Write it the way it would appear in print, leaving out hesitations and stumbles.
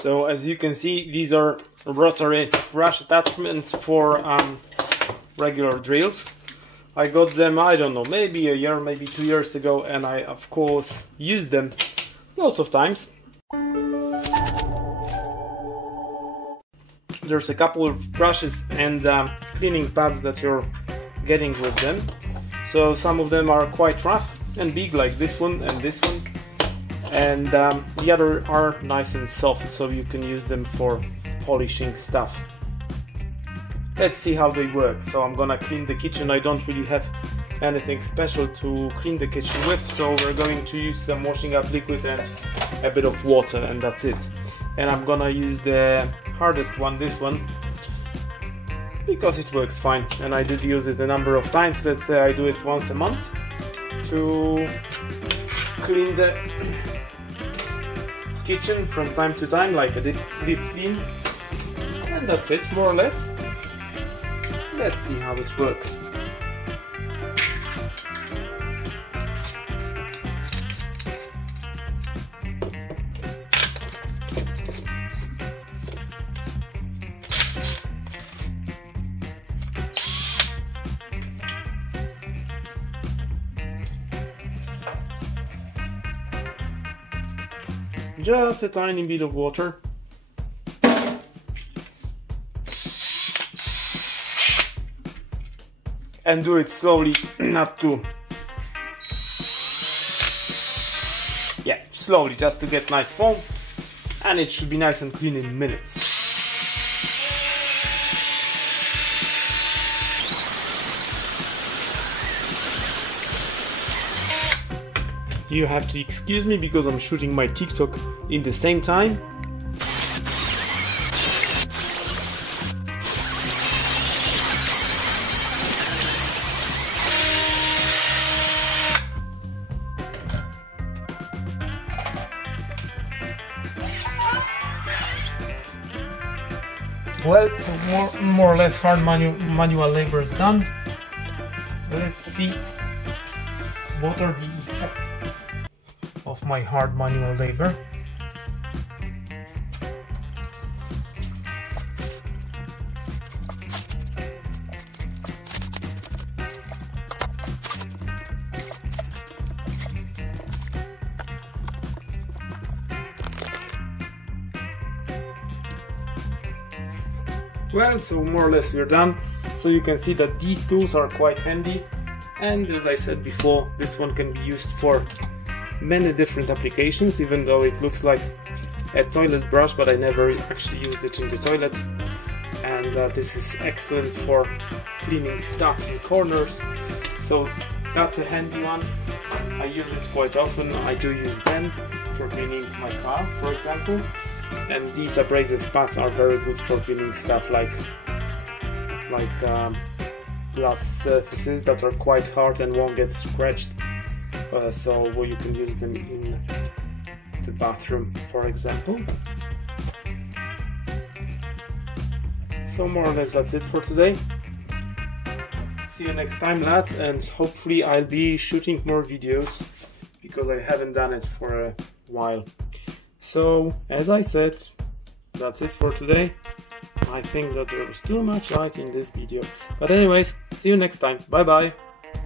So as you can see, these are rotary brush attachments for regular drills. I got them, I don't know, maybe a year, maybe 2 years ago, and I of course used them lots of times. There's a couple of brushes and cleaning pads that you're getting with them. So some of them are quite rough and big, like this one and this one, and the other are nice and soft, so you can use them for polishing stuff. Let's see how they work. So I'm gonna clean the kitchen. I don't really have anything special to clean the kitchen with, so we're going to use some washing up liquid and a bit of water, and that's it. And I'm gonna use the hardest one, this one, because it works fine, and I did use it a number of times. Let's say I do it once a month to clean the kitchen from time to time, like a deep clean, and that's it, more or less. Let's see how it works. Just a tiny bit of water. And do it slowly, not too... Yeah, slowly, just to get nice foam. And it should be nice and clean in minutes. You have to excuse me because I'm shooting my TikTok in the same time. Well, so more or less hard manual labor is done. Let's see what are the effects of my hard manual labor. Well, so more or less we're done. So you can see that these tools are quite handy, and as I said before, this one can be used for many different applications, even though it looks like a toilet brush, but I never actually used it in the toilet. And this is excellent for cleaning stuff in corners, so that's a handy one. I use it quite often. I do use them for cleaning my car, for example. And these abrasive pads are very good for cleaning stuff like glass surfaces that are quite hard and won't get scratched. So you can use them in the bathroom, for example. So more or less that's it for today. See you next time, lads, and hopefully I'll be shooting more videos because I haven't done it for a while. So, as I said, that's it for today. I think that there was too much light in this video. But anyways, see you next time. Bye bye.